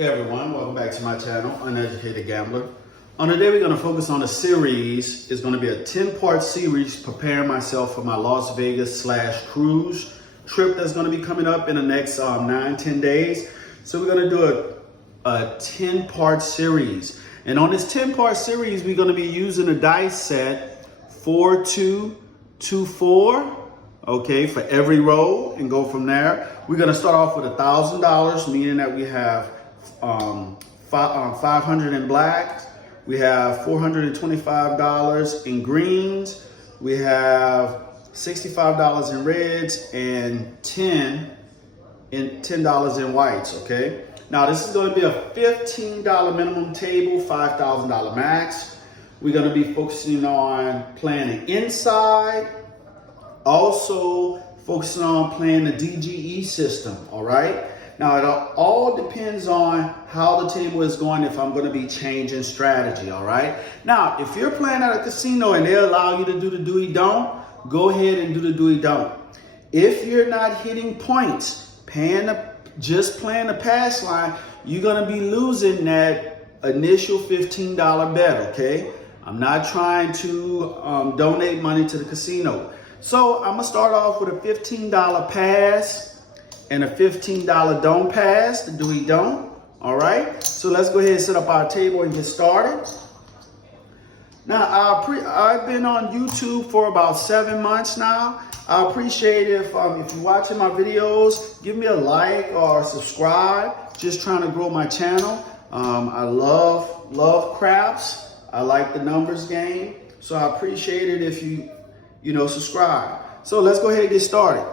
Hey everyone, welcome back to my channel, Uneducated Gambler. On today we're going to focus on a series. It's going to be a 10-part series preparing myself for my Las Vegas / cruise trip that's going to be coming up in the next 9-10 days. So we're going to do a 10-part series. And on this 10-part series, we're going to be using a dice set 4-2-2-4, okay, for every roll and go from there. We're going to start off with $1,000, meaning that we have 500 in blacks, we have $425 in greens, we have $65 in reds, and $10 in whites. Okay, now this is going to be a $15 minimum table, $5,000 max. We're going to be focusing on playing the inside, also focusing on playing the DGE system. All right. Now, it all depends on how the table is going, if I'm going to be changing strategy, all right? Now, if you're playing at a casino and they allow you to do the do-we-don't, go ahead and do the do-we-don't. If you're not hitting points, just playing the pass line, you're going to be losing that initial $15 bet, okay? I'm not trying to donate money to the casino. So I'm going to start off with a $15 pass and a $15 don't pass, the do-we-don't. All right, so let's go ahead and set up our table and get started. Now, I've been on YouTube for about 7 months now. I appreciate if you're watching my videos, give me a like or subscribe. Just trying to grow my channel. I love craps. I like the numbers game, so I appreciate it if you subscribe. So let's go ahead and get started.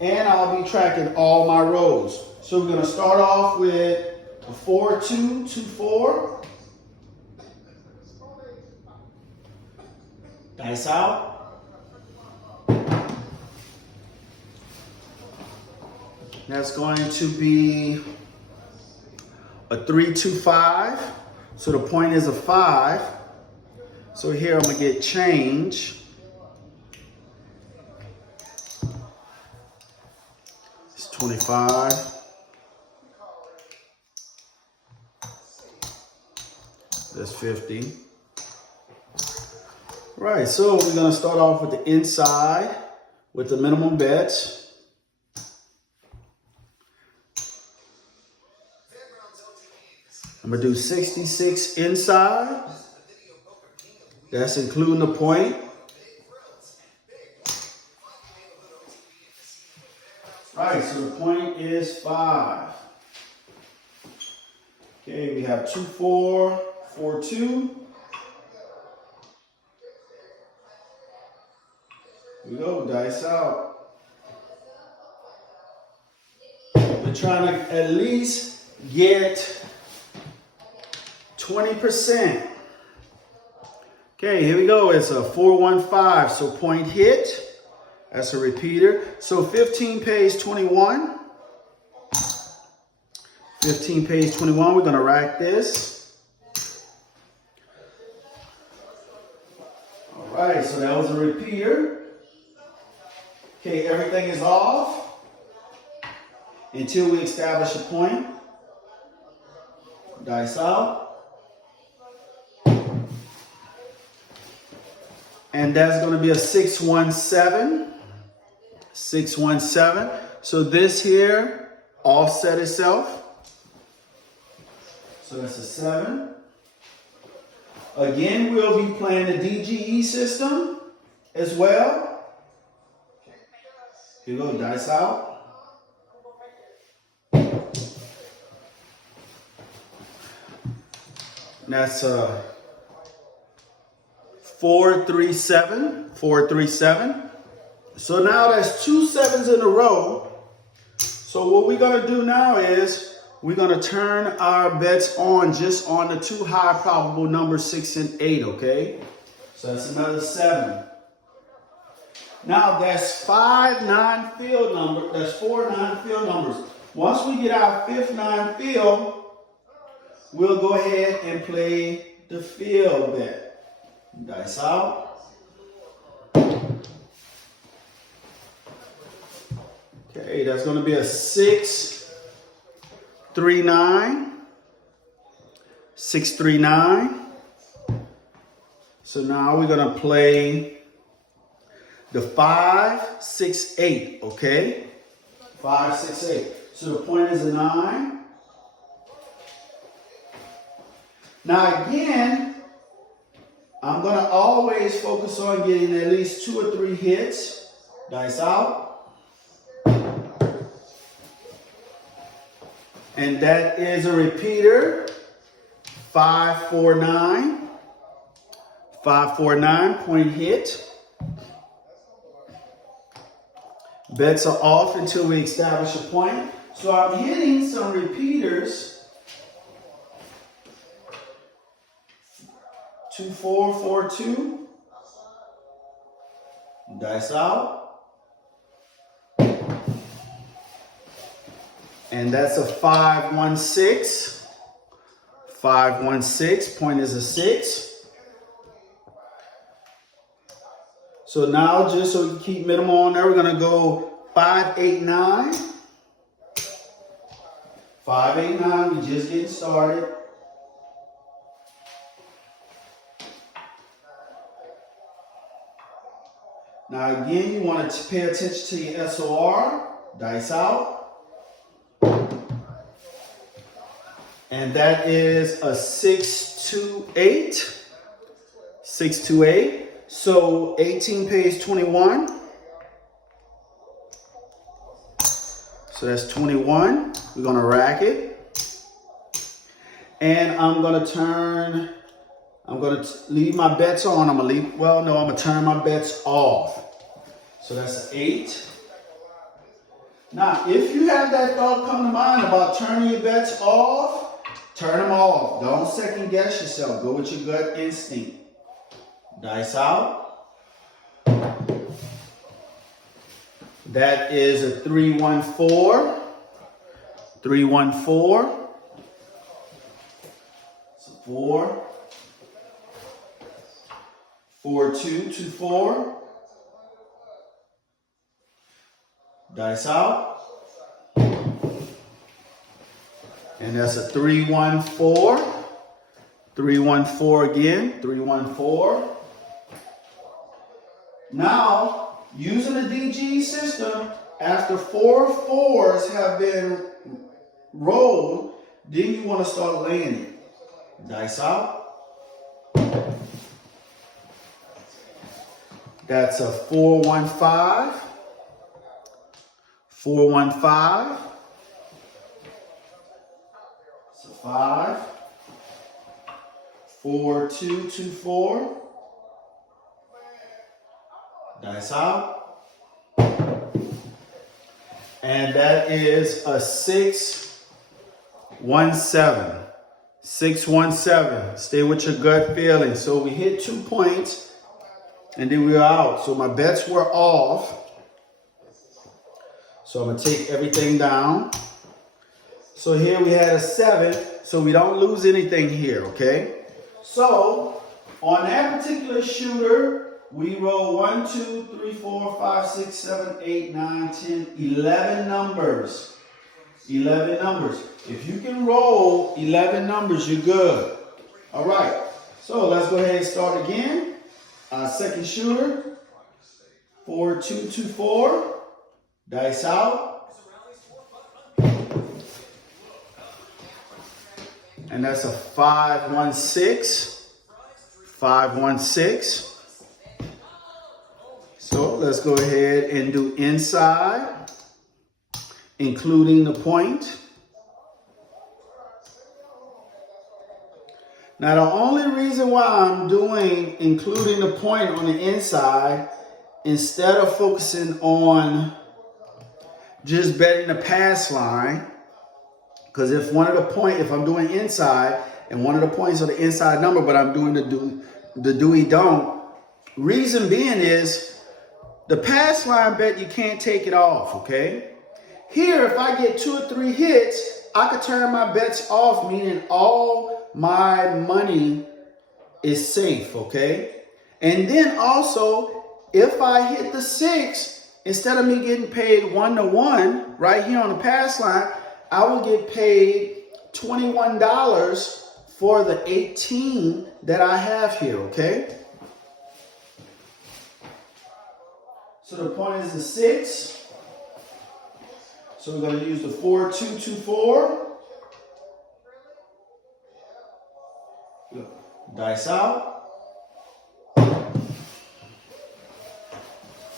And I'll be tracking all my rolls. So we're going to start off with a 4-2-2-4. Dice out. That's going to be a 3-2-5. So the point is a 5. So here I'm going to get change. 25. That's 50. Right, so we're going to start off with the inside with the minimum bets. I'm going to do 66 inside. That's including the point. Right, so the point is 5. Okay, we have 2-4, 4-2. Here we go, dice out. We're trying to at least get 20%. Okay, here we go. It's a 4-1-5, so point hit. That's a repeater. So 15 pays 21. 15 pays 21. We're going to rack this. All right, so that was a repeater. Okay, everything is off until we establish a point. Dice out. And that's going to be a 6-1-7. 6-1-7. So this here offset itself. So that's a 7. Again, we'll be playing the DGE system as well. Here we go, dice out. That's a 4-3-7. 4-3-7. So now that's 2 7s in a row. So what we're going to do now is we're going to turn our bets on just on the 2 high probable numbers, 6 and 8, okay? So that's another 7. Now that's 5 9-field numbers. That's 4 9-field numbers. Once we get our 5th 9-field, we'll go ahead and play the field bet. Dice out. Okay, that's going to be a 6 639, 639. So now we're gonna play the 5, 6, 8, okay? 5, 6, 8. So the point is a 9. Now again, I'm gonna always focus on getting at least 2 or 3 hits. Dice out. And that is a repeater. 5, 4, 9. 5, 4, 9, point hit. Bets are off until we establish a point. So I'm hitting some repeaters. 2, 4, 4, 2. Dice out. And that's a 5, 1, 6. 5, 1, 6. Point is a 6. So now, just so we keep minimal on there, we're going to go 5, 8, 9. 5, 8, 9. We're just getting started. Now again, you want to pay attention to your SOR. Dice out. And that is a 6, 2, 8. 6, 2, 8. So 18 pays 21. So that's 21. We're going to rack it. And I'm going to leave my bets on. I'm going to turn my bets off. So that's an 8. Now, if you have that thought come to mind about turning your bets off, turn them off. Don't second guess yourself. Go with your gut instinct. Dice out. That is a 3, 1, 4. 3, 1, 4. So 4. 4, 2, 2, 4. Dice out. And that's a 3, 1, 4. 3, 1, 4 again. 3, 1, 4. Now, using the DG system, after 4 4s have been rolled, then you want to start laying it. Dice out. That's a 4, 1, 5. 4, 1, 5. So 5. 4, 2, 2, 4. Dice out. And that is a 6, 1, 7. 6, 1, 7. Stay with your gut feeling. So we hit 2 points and then we were out. So my bets were off. So I'm going to take everything down. So here we had a 7, so we don't lose anything here, okay? So on that particular shooter, we roll 1, 2, 3, 4, 5, 6, 7, 8, 9, 10, 11 numbers. 11 numbers. If you can roll 11 numbers, you're good. All right. So let's go ahead and start again. Second shooter, 4, 2, 2, 4. Dice out. And that's a 5, 1, 6. 5, 1, 6. So let's go ahead and do inside, including the point. Now the only reason why I'm doing including the point on the inside, instead of focusing on just betting the pass line, because if I'm doing inside and one of the points are the inside number, but I'm doing the do don't, reason being is the pass line bet, you can't take it off, okay? Here, if I get 2 or 3 hits, I could turn my bets off, meaning all my money is safe, okay? And then also, if I hit the 6, instead of me getting paid 1 to 1 right here on the pass line, I will get paid $21 for the 18 that I have here, okay? So the point is the 6. So we're going to use the 4224. Dice out.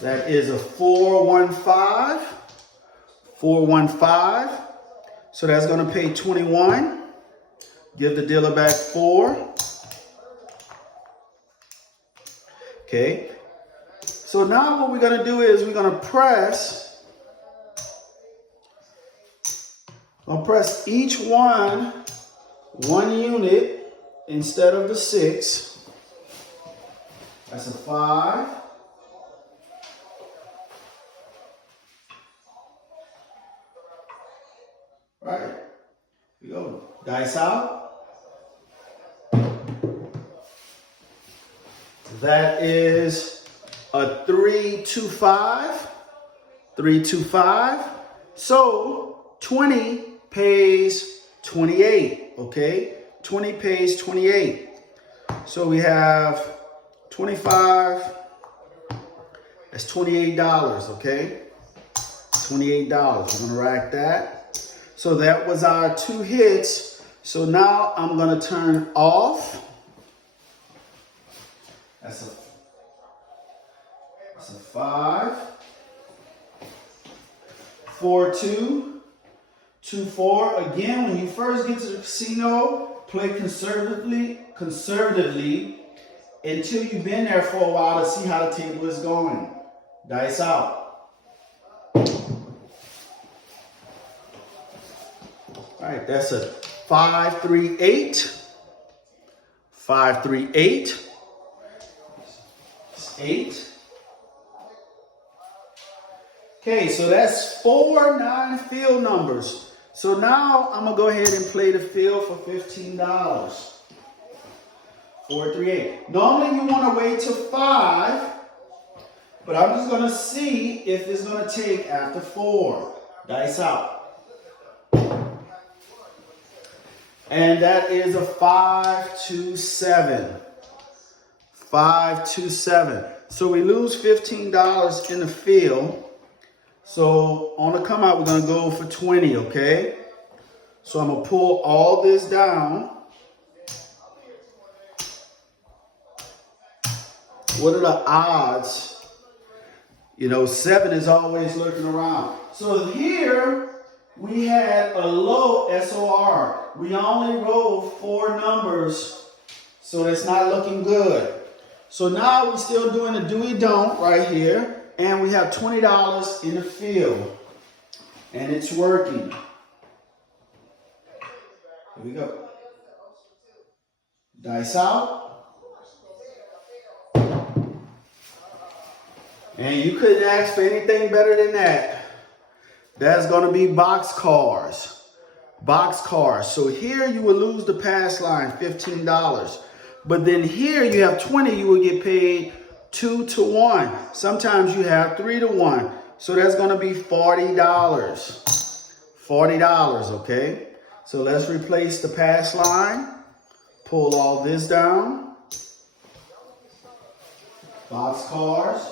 That is a 415. 415. So that's going to pay 21. Give the dealer back 4. Okay. So now what we're going to do is we're going to press. I'll press each one unit instead of the 6. That's a 5. Right. Here we go. Dice out. That is a 325. 325. So 20 pays 28. Okay. 20 pays 28. So we have 25. That's $28. Okay. $28. We're gonna rack that. So that was our 2 hits. So now I'm going to turn off. That's a 5. 4, 2, 2, 4. Again, when you first get to the casino, play conservatively until you've been there for a while to see how the table is going. Dice out. All right, that's a 5, 3, 8. 5, 3, 8. It's 8. Okay, so that's 4 non-field numbers. So now I'm going to go ahead and play the field for $15. 4, 3, 8. Normally you want to wait till 5, but I'm just going to see if it's going to take after 4. Dice out. And that is a 5, 2, 7. 5, 2, 7. So we lose $15 in the field. So on the come out, we're going to go for 20, okay? So I'm going to pull all this down. What are the odds? You know, 7 is always lurking around. So here we had a low SOR. We only rolled 4 numbers, so that's not looking good. So now we're still doing the do we don't right here, and we have $20 in the field, and it's working. Here we go. Dice out. And you couldn't ask for anything better than that. That's going to be box cars. Box cars. So here you will lose the pass line, $15. But then here you have 20, you will get paid 2 to 1. Sometimes you have 3 to 1. So that's going to be $40. $40, okay? So let's replace the pass line. Pull all this down. Box cars.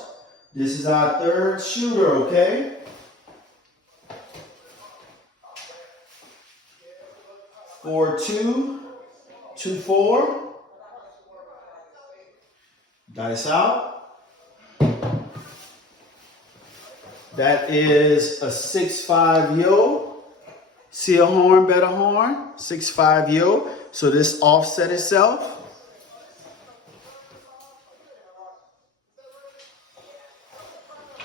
This is our 3rd shooter, okay? Four, 2, 2, 4. Dice out. That is a 6, 5 yo. See a horn, better horn. 6, 5 yo. So this offset itself.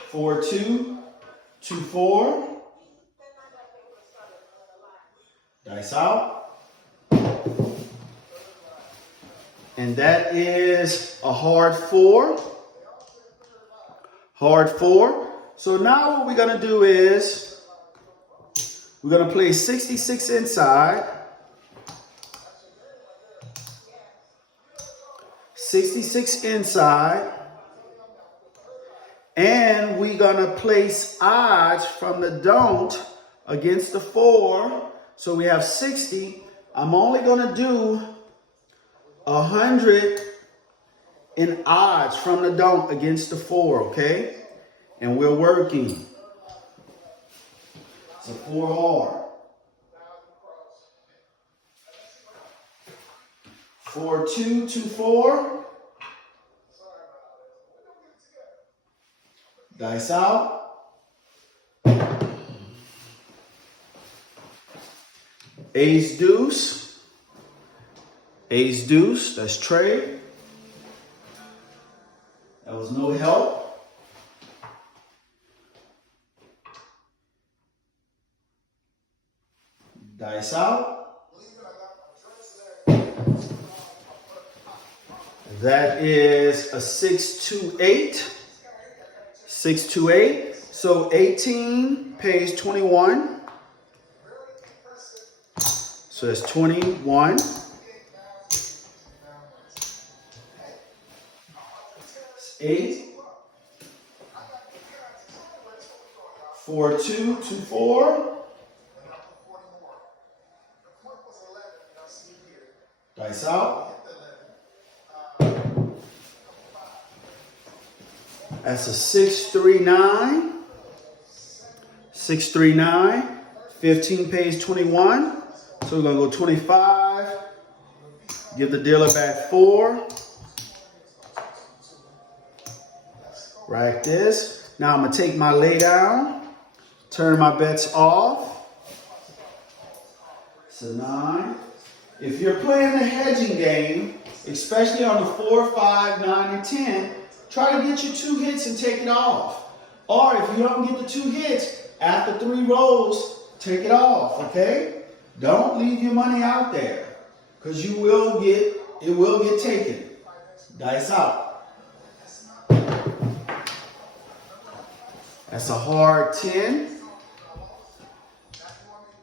4, 2, 2, 4. Dice out. And that is a hard 4. Hard 4. So now what we're going to do is we're going to play 66 inside. 66 inside. And we're going to place odds from the don't against the 4. So we have 60. I'm only going to do 100 in odds from the donk against the 4, okay? And we're working. So 4 hard. 4, 2, 2, 4. Dice out. Ace deuce. Ace deuce. That's trade. That was no help. Dice out. That is a 6, 2, 8. 6, 2, 8. So 18 pays 21. So that's 21. 8. 4, 2, 2, 4. Dice out. That's a 6, 3, 9. 6, 3, 9. 15 pays 21. So we're going to go 25. Give the dealer back 4. Like this. Now I'm going to take my lay down. Turn my bets off. So 9. If you're playing the hedging game, especially on the 4, 5, 9, and 10, try to get your 2 hits and take it off. Or if you don't get the 2 hits, after 3 rolls, take it off, okay? Don't leave your money out there, because it will get taken. Dice out. That's a hard 10.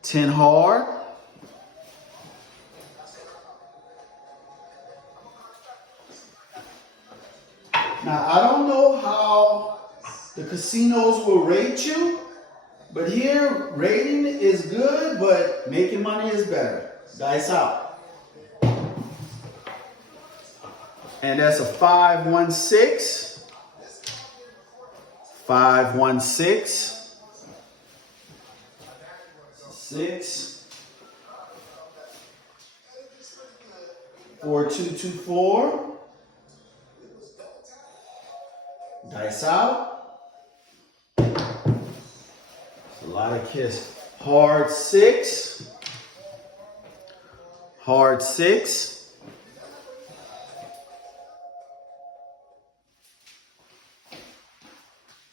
10 hard. Now, I don't know how the casinos will rate you, but here, rating is good, but making money is better. Dice out. And that's a 5, 1, 6. 5, 1, 6. 6. 4, 2, 2, 4. Dice out. That's a lot of kiss. Hard 6. Hard 6.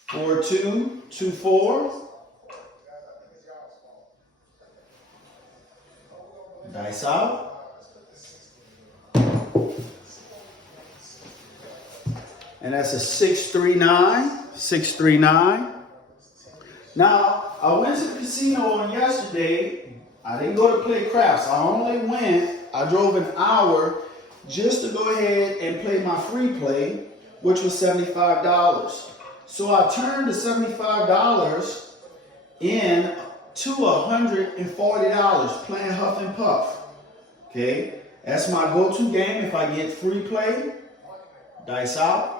Four, 2, 2, 4. Dice out. And that's a 6, 3, 9. 6, 3, 9. Now, I went to the casino on yesterday. I didn't go to play craps. I drove an hour just to go ahead and play my free play, which was $75. So I turned the $75 into $140 playing Huff and Puff. Okay, that's my go-to game if I get free play. Dice out.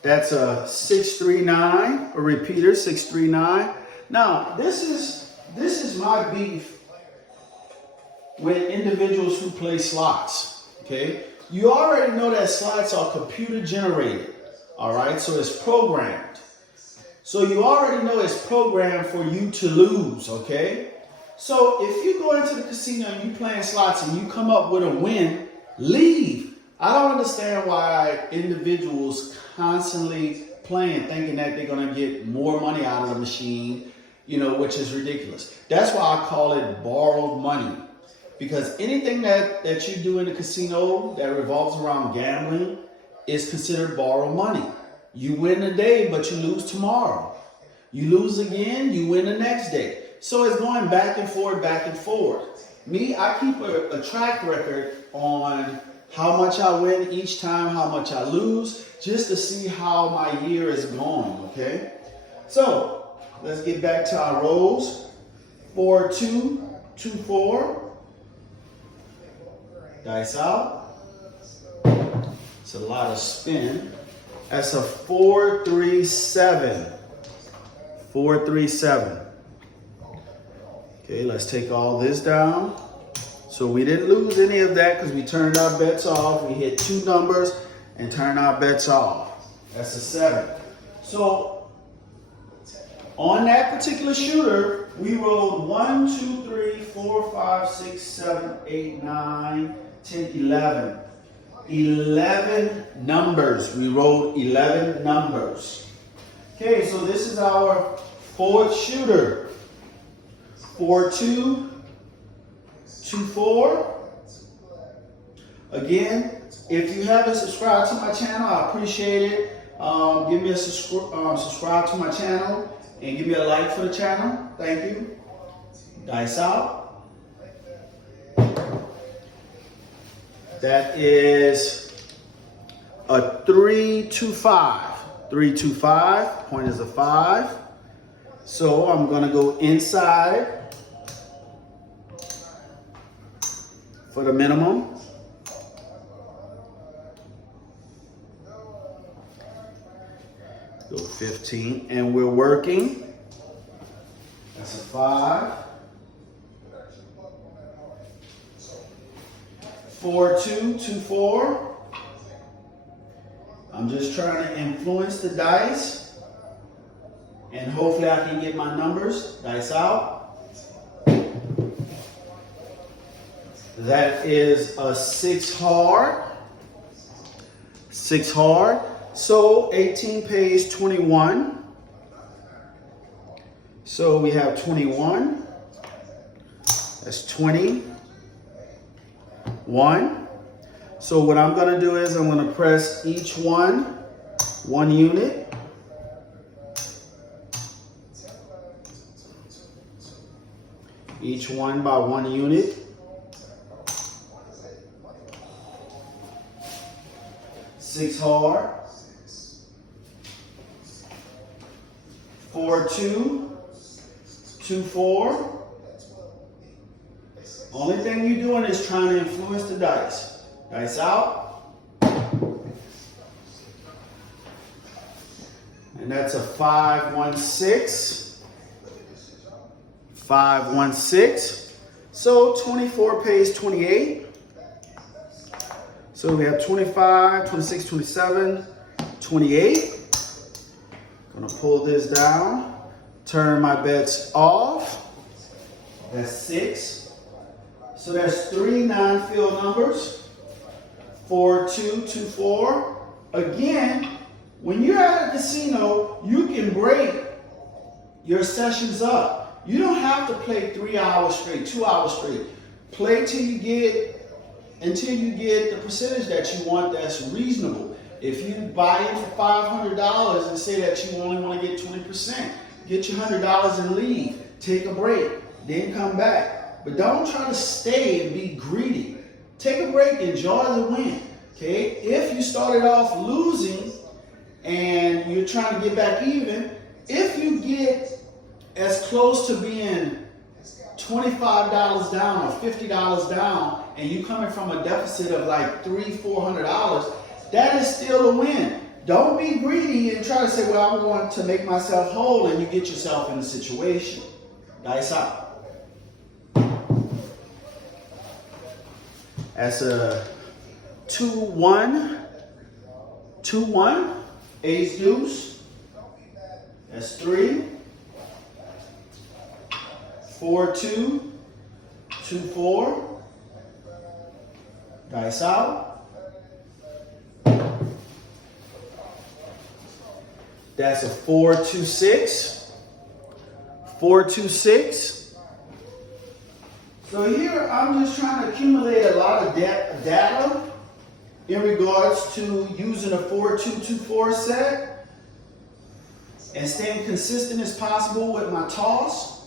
That's a 6, 3, 9, a repeater, 6, 3, 9. Now, this is my beef with individuals who play slots, okay? You already know that slots are computer generated, all right? So it's programmed. So you already know it's programmed for you to lose, okay? So if you go into the casino and you playing slots and you come up with a win, leave. I don't understand why individuals constantly playing thinking that they're going to get more money out of the machine, which is ridiculous. That's why I call it borrowed money. Because anything that you do in the casino that revolves around gambling is considered borrowed money. You win today, but you lose tomorrow. You lose again, you win the next day. So it's going back and forth, back and forth. Me, I keep a track record on how much I win each time, how much I lose, just to see how my year is going, okay? So let's get back to our rolls. 4, 2, 2, 4. Dice out. It's a lot of spin. That's a 4, 3, 7. 4, 3, 7. Okay, let's take all this down. So we didn't lose any of that because we turned our bets off. We hit 2 numbers and turned our bets off. That's a 7. So on that particular shooter, we rolled 1, 2, 3, 4, 5, 6, 7, 8, 9, 10, 11. 11 numbers. We rolled 11 numbers. Okay, so this is our 4th shooter. 4, 2, 2, 4. Again, if you haven't subscribed to my channel, I appreciate it. Give me a subscribe to my channel and give me a like for the channel. Thank you. Dice out. That is a 3, 2, 5. 3, 2, 5. Point is a 5. So I'm going to go inside for the minimum. Go 15, and we're working. That's a 5. 4, 2, 2, 4. I'm just trying to influence the dice, and hopefully I can get my numbers. Dice out. That is a 6 hard. 6 hard. So 18 pays 21. So we have 21. That's 20. 1. So what I'm going to do is I'm going to press each one unit. Each one by 1 unit. 6 hard. 4, 2, 2, 4. Only thing you're doing is trying to influence the dice. Dice out. And that's a 5, 1, 6. 5, 1, 6. So 24 pays 28. So we have 25, 26, 27, 28. Gonna pull this down, turn my bets off. That's 6. So that's 3 non-field numbers. 4, 2, 2, 4. Again, when you're at a casino, you can break your sessions up. You don't have to play 3 hours straight, 2 hours straight. Play until you get the percentage that you want that's reasonable. If you buy in for $500 and say that you only want to get 20%, get your $100 and leave. Take a break, then come back. But don't try to stay and be greedy. Take a break, enjoy the win. Okay? If you started off losing and you're trying to get back even, if you get as close to being $25 down or $50 down, and you coming from a deficit of like $300, $400, that is still a win. Don't be greedy and try to say, well, I want to make myself whole, and you get yourself in a situation. Dice out. That's a 2, 1, 2, 1, ace deuce. That's 3. 4, 2, 2, 4. Dice out. That's a 4, 2, 6. 4, 2, 6. So here I'm just trying to accumulate a lot of data in regards to using a 4, 2, 2, 4 set and staying consistent as possible with my toss.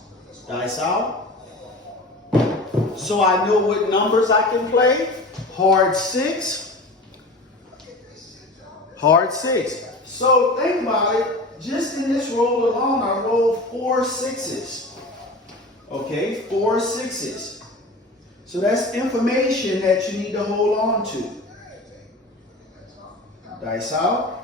Dice out. So I know what numbers I can play. Hard 6. Hard 6. So think about it. just in this roll alone, I rolled 4 6s. Okay, 4 6s. So that's information that you need to hold on to. Dice out.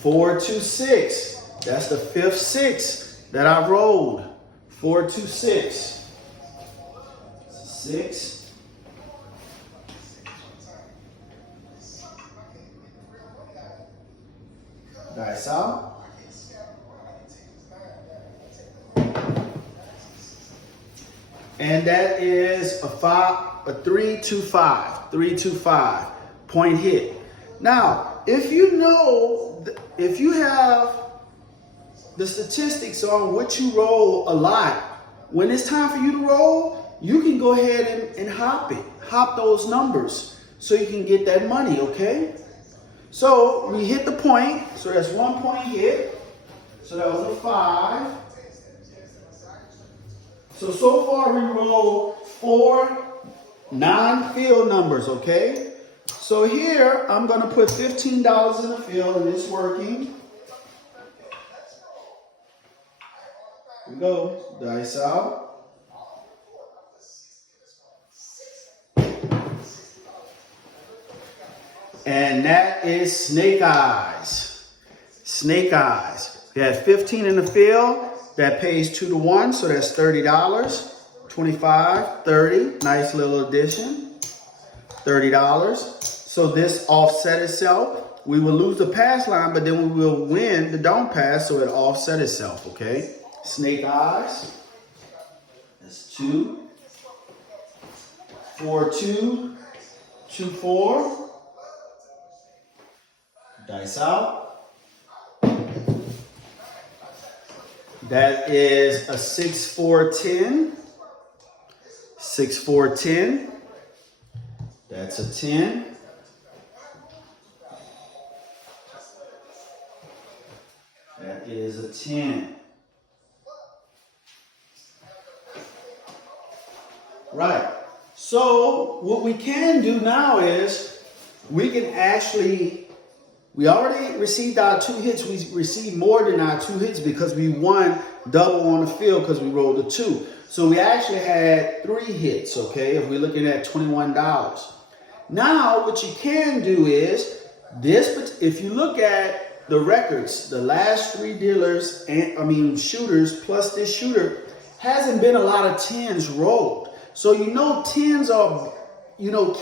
Four, 2, 6. That's the 5th 6 that I rolled. 4, 2, 6. 6. Dice out. And that is a 3, 2, 5. 3, 2, 5. Point hit. Now, if you have the statistics on what you roll a lot, when it's time for you to roll, you can go ahead and hop it. Hop those numbers so you can get that money, okay? So we hit the point. So that's 1 point hit. So that was a 5. So far we rolled 4 non-field numbers, okay? So here I'm going to put $15 in the field, and it's working. Here we go. Dice out. And that is Snake Eyes. Snake Eyes. We had 15 in the field. That pays 2 to 1, so that's $30. 25, 30. Nice little addition. $30. So this offset itself. We will lose the pass line, but then we will win the don't pass, so it offset itself, okay? Snake Eyes. That's 2. 4, 2. 2, 4. Dice out. That is a 6, 4, 10. 6, 4, 10. That's a 10. That is a 10. Right. So what we can do now is we can actually, we already received our 2 hits. We received more than our 2 hits because we won double on the field because we rolled a 2. So we actually had 3 hits, okay, if we're looking at $21. Now, what you can do is, if you look at the records, the last 3 dealers, shooters, plus this shooter, hasn't been a lot of 10s rolled. So 10s are,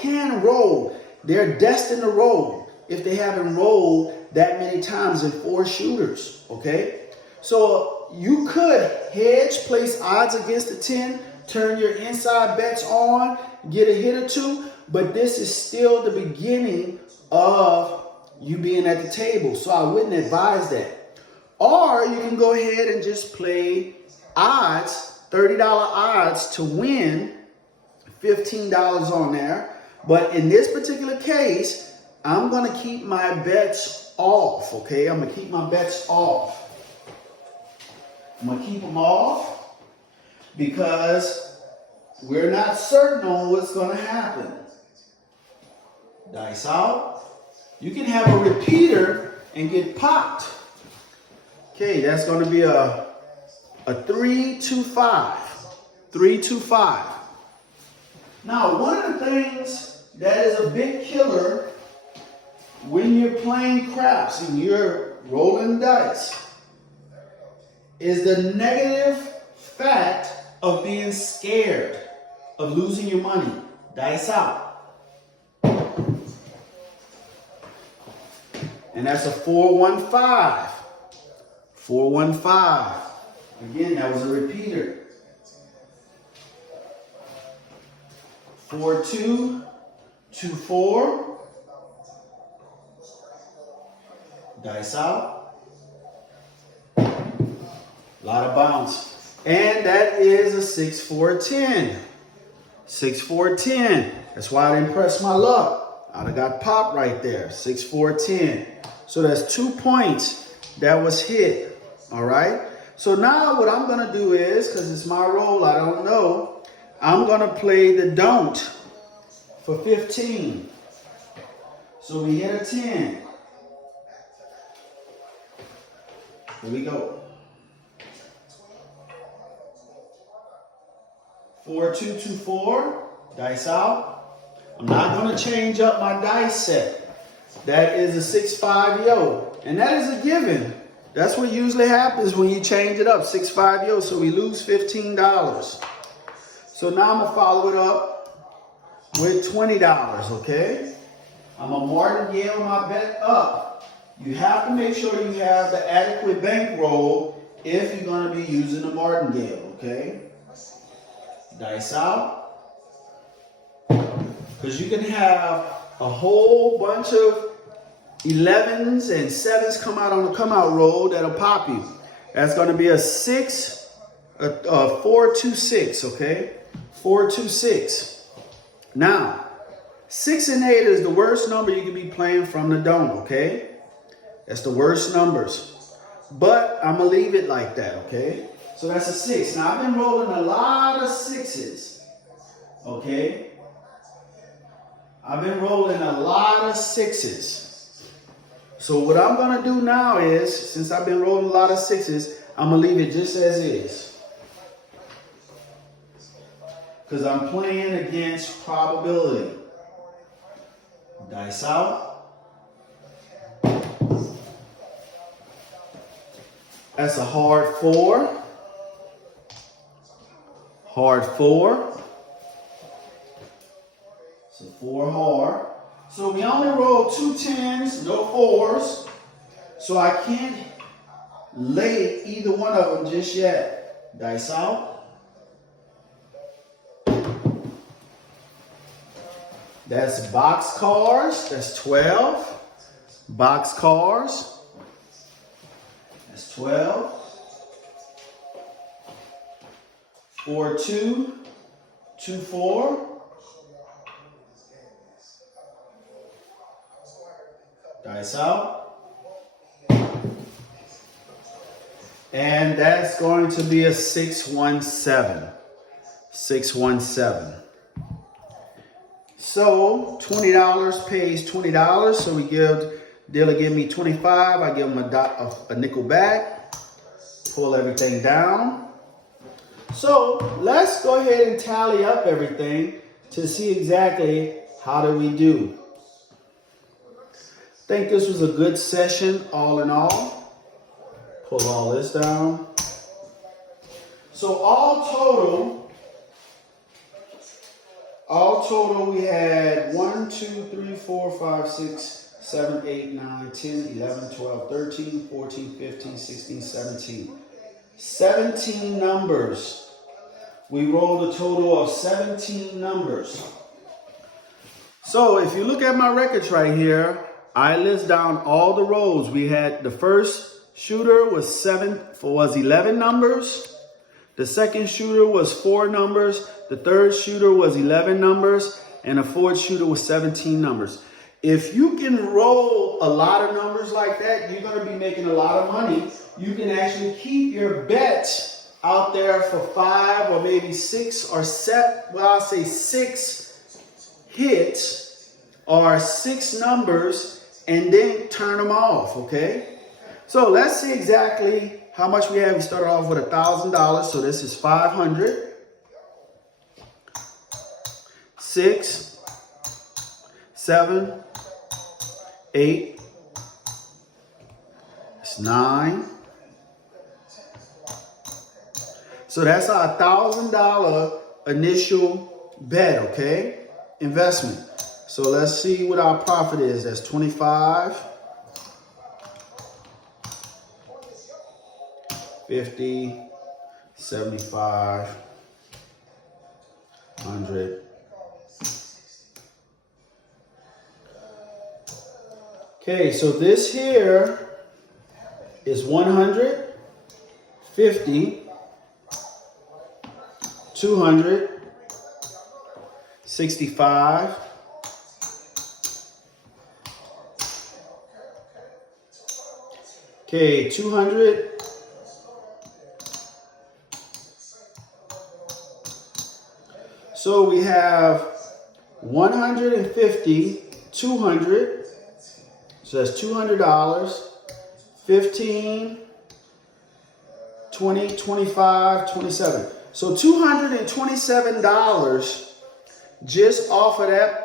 can roll. They're destined to roll if they haven't rolled that many times in 4 shooters, okay? So you could hedge, place odds against the 10, turn your inside bets on, get a hit or 2, but this is still the beginning of you being at the table. So I wouldn't advise that. Or you can go ahead and just play odds, $30 odds to win, $15 on there. But in this particular case, I'm going to keep my bets off, okay? I'm going to keep my bets off. I'm going to keep them off because we're not certain on what's going to happen. Dice out. You can have a repeater and get popped. Okay, that's going to be a 3, 2, 5. 3, 2, 5. Now, one of the things that is a big killer when you're playing craps and you're rolling dice is the negative fact of being scared of losing your money. Dice out. And that's a 4, 1, 5. 4, 1, 5. Again, that was a repeater. 4, 2, 2, 4. Dice out. A lot of bounce. And that is a 6, 4, 10. 6, 4, 10. That's why I didn't press my luck. I'd have got popped right there. 6, 4, 10. So that's 2 points that was hit. All right. So now what I'm going to do is, because it's my roll, I don't know, I'm going to play the don't for 15. So we hit a 10. Here we go. 4224. Dice out. I'm not going to change up my dice set. That is a 6-5 yo. And that is a given. That's what usually happens when you change it up. 6-5 yo. So we lose $15. So now I'm going to follow it up with $20, okay? I'm a martingale my bet up. You have to make sure you have the adequate bankroll if you're going to be using a martingale, okay? Dice out. Because you can have a whole bunch of 11s and 7s come out on the come out roll that'll pop you. That's going to be a 4-2-6, okay? 4-2-6. Now, 6 and 8 is the worst number you can be playing from the dome, okay? That's the worst numbers. But I'm going to leave it like that, okay? So that's a 6. Now, I've been rolling a lot of 6s, okay? I've been rolling a lot of 6s. So what I'm going to do now is, since I've been rolling a lot of 6s, I'm going to leave it just as is. Because I'm playing against probability. Dice out. That's a hard 4. Hard 4. So 4 hard. So we only roll 2 10s, no 4s. So I can't lay either one of them just yet. Dice out. That's box cars. That's 12. Box cars. That's 12. 4-2. 2-4. Dice out. And that's going to be a 6-1-7. 6-1-7. So $20 pays $20. So they'll give me 25. I give them a nickel back. Pull everything down. So let's go ahead and tally up everything to see exactly how do we do. I think this was a good session all in all. Pull all this down. So all total we had 1, 2, 3, 4, 5, 6, 7, 8, 9, 10, 11, 12, 13, 14, 15, 16, 17. 17 numbers. We rolled a total of 17 numbers. So if you look at my records right here, I list down all the rolls. We had the first shooter was 11 numbers. The second shooter was 4 numbers. The third shooter was 11 numbers. And the fourth shooter was 17 numbers. If you can roll a lot of numbers like that, you're going to be making a lot of money. You can actually keep your bet out there for 5 or maybe 6 or 7. Well, I'll say 6 hits or 6 numbers and then turn them off, okay? So let's see exactly how much we have. We started off with $1,000, so this is 500. 6, 7, 8. It's 9. So that's our $1,000 initial bet, okay? Investment. So let's see what our profit is. That's 25. 50, 75, 100. Okay, so this here is 100, 50, 200, 65, okay, 200. So we have 150, 200, So that's $200, 15, 20, 25, 27. So $227 just off of that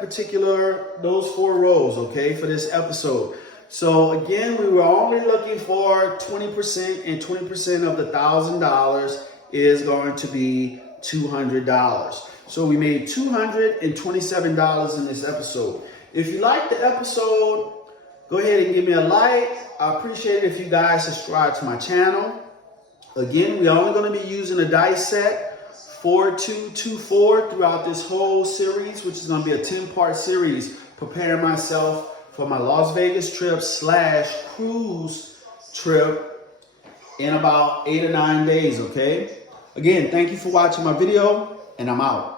those 4 rows, okay, for this episode. So again, we were only looking for 20%, and 20% of the $1,000 is going to be $200. So we made $227 in this episode. If you like the episode, go ahead and give me a like. I appreciate it if you guys subscribe to my channel. Again, we're only going to be using a dice set 4224 throughout this whole series, which is going to be a 10-part series, preparing myself for my Las Vegas trip / cruise trip in about 8 or 9 days, okay? Again, thank you for watching my video, and I'm out.